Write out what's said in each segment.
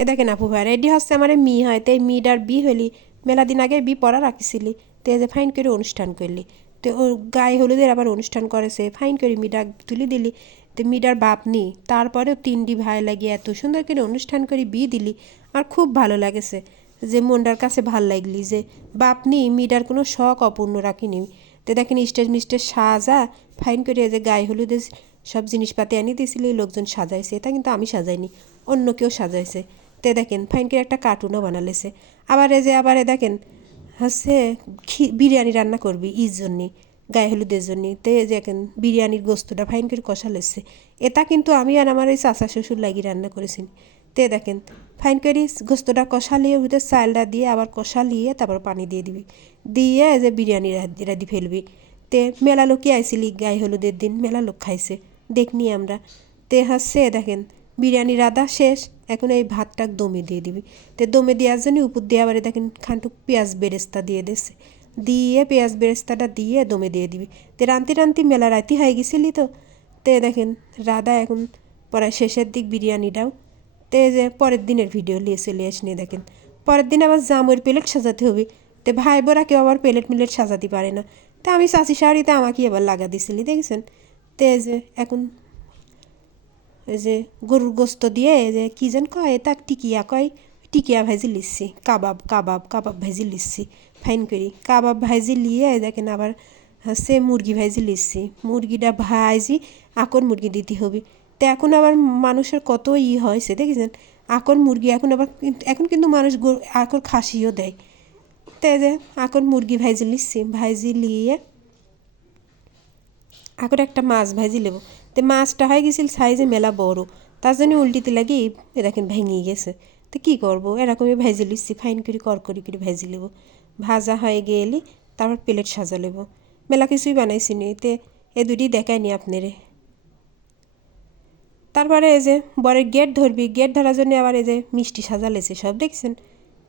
এ দেখেন আপু ভাই রেডি হচ্ছে আমার মি হয়, তো এই মিডার বি হলি মেলা দিন আগে বি পড়া রাখিছিলি, তো যে ফাইন করে অনুষ্ঠান করলি, তো ও গায়ে হলুদের আবার অনুষ্ঠান করেছে ফাইন করে মিডা তুলি দিলি, তো মিডার বাপ নি, তারপরেও তিনটি ভাই লাগিয়ে এত সুন্দর করে অনুষ্ঠান করে বি দিলি আর খুব ভালো লাগেছে, যে মনটার কাছে ভালো লাগলি, যে বাপ নি মিডার কোনো শখ অপূর্ণ রাখিনি, তো দেখেন স্টেজ মিস্টেজ সাজা ফাইন করে যে গায়ে হলুদের সব জিনিসপাতি আনি দিয়েছিলি লোকজন সাজাইছে, এটা কিন্তু আমি সাজাইনি, অন্য কেউ সাজাইছে তে দেখেন ফাইন করে একটা কার্টুনও বানালেছে। আবার এই যে, আবার এ দেখেন হচ্ছে বিরিয়ানি রান্না করবি ইর জন্যে, গায়ে হলুদের জন্য। তে যে এখন বিরিয়ানির গোস্তটা ফাইন করে কষা লেছে এটা কিন্তু আমি আর আমার এই চাচা শ্বশুর লাগি রান্না করেছি। তে দেখেন ফাইন করে গোস্তটা কষালিয়ে ভিতরে চালটা দিয়ে আবার কষালিয়ে তারপর পানি দিয়ে দিবি। দিয়ে যে বিরিয়ানি রা- রেডি ফেলবি। তে মেলা লোকই আইসিলি গায়ে হলুদের দিন, মেলা লোক খাইছে। দেখনি আমরা। তে হচ্ছে দেখেন বিরিয়ানি রাধা শেষ। এখন এই ভাতটা দমে দিয়ে দিবি। তে দমে দেওয়ার জন্য উপর দিয়ে আবার দেখেন খানটুক পেঁয়াজ বেরেস্তা দিয়ে দিছে। দিয়ে পেঁয়াজ বেরেস্তাটা দিয়ে দমে দিয়ে দিবি। তে রান্তি রান্তি মেলা রাতি হয়ে গেছিলি তো। তে দেখেন রাধা এখন পরে শেষের দিক বিরিয়ানিটাও। তে যে পরের দিনের ভিডিও নিয়ে চলে আসনি দেখেন। পরের দিন আবার জামুর প্লেট সাজাতে হবে। তে ভাই বোরা কেউ আবার প্লেট মিলেট সাজাতে পারে না। তা আমি চাচি শাড়িতে আমাকে আবার লাগা দিছিলি, দেখেছেন? তে যে এখন এই যে গরুর গোস্ত দিয়ে যে কি যেন কয় এটা টিকিয়া কয়, টিকিয়া ভাজি লিচ্ছি কাবাব কাবাব কাবাব ভাজি লিচ্ছি ফাইন করি। কাবাব ভাজি লিয়ে দেখেন আবার হচ্ছে মুরগি ভাজি লিচ্ছি মুরগিটা ভাজি, আকর মুরগি দিতে হবে। তো এখন আবার মানুষের কত ই হয়েছে, দেখেছেন? আকর মুরগি এখন আবার এখন কিন্তু মানুষ আকর খাসিও দেয়। তো এই যে আকর মুরগি ভাজি লিচ্ছি ভাজি লিয়ে এখন একটা মাছ ভাজি নেব তো মাছটা হয়ে গেছিল সাইজে মেলা বড়। তার জন্য উল্টিতে লাগে দেখেন ভেঙে গেছে। তো কী করব? এরকমই ভেজে লিচ্ছি ফাইন করে করকরি করে ভেজে নেব। ভাজা হয়ে গেলে তারপর প্লেট সাজা নেব। মেলা কিছুই বানাইছি নি, তে এ দুটি দেখায়নি আপনারে। তারপরে এই যে বরের গেট ধরবি গেট ধরার জন্য আবার এই যে মিষ্টি সাজালেছে সব, দেখছেন?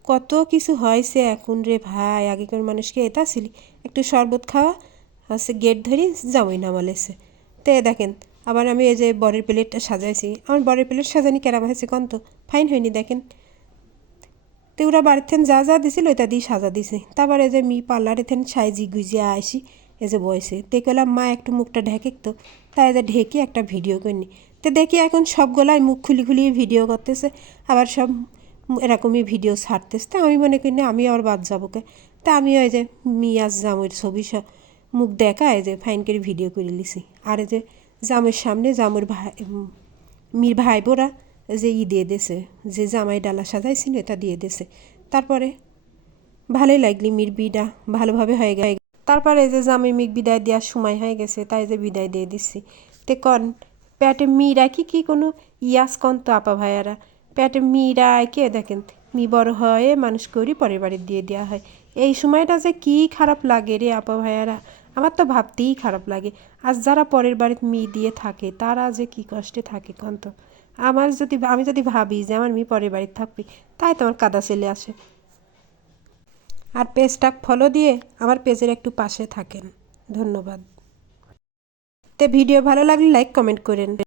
কত কিছু হয়েছে এখন রে ভাই, আগেকার মানুষকে এটা ছিলি। একটু শরবত খাওয়া, হচ্ছে গেট ধরি জামই নামালেছে। তে দেখেন আবার আমি এই যে বরের প্লেটটা সাজাইছি। আমার বরের প্লেট সাজানি কেরাম হয়েছে কন তো? ফাইন হয়নি দেখেন। তো ওরা বাড়ির থেন যা যা দিছিল ওইটা দিয়ে সাজা দিছে। তারপরে যে মি পার্লারে থেন সাইজি গুজিয়া আসি এই যে বয়সে দেখলাম মা, একটু মুখটা ঢেকে তো। তাই যে ঢেকে একটা ভিডিও করিনি। তো দেখি এখন সবগুলাই মুখ খুলি খুলি ভিডিও করতেছে, আবার সব এরকমই ভিডিও ছাড়তেছে। তা আমি মনে করি, না, আমি আবার বাদ যাব কে? তা আমি ওই যে মিয়াজ জামুর ছবি মুখ দেখা এই যে ফাইন করে ভিডিও করে লিছি। আর এই যে জামের সামনে জামুর ভাই মির ভাই বোরা যে ই দিয়ে দেছে যে জামাই ডালা সাজাইছিল এটা দিয়ে দেছে তারপরে ভালোই লাগলি মির বিটা ভালোভাবে হয়ে গেছে। তারপরে যে জামাই মিক বিদায় দেওয়ার সময় হয়ে গেছে, তাই যে বিদায় দিয়ে দিচ্ছি তে কন প্যাটে মিরা কি কি কোনো ইয়াস কন তো আপা ভাইয়ারা? প্যাটে মিরা কে দেখেন? মি বড় হয়ে মানুষ করি পরের বাড়ি দিয়ে দেওয়া হয়। এই সময়টা যে কি খারাপ লাগে রে আপা ভাইয়ারা। আমার তো ভাবতেই খারাপ লাগে। আর যারা পরের বাড়িতে মেয়ে দিয়ে থাকে, তারা যে কি কষ্টে থাকে কন তো? আমার যদি আমি যদি ভাবি যে আমার মেয়ে পরের বাড়িতে থাকবে, তাই তোমার কাদা চলে আসে। আর পেজটা ফলো দিয়ে আমার পেজের একটু পাশে থাকেন। ধন্যবাদ। তে ভিডিও ভালো লাগলে লাইক কমেন্ট করেন।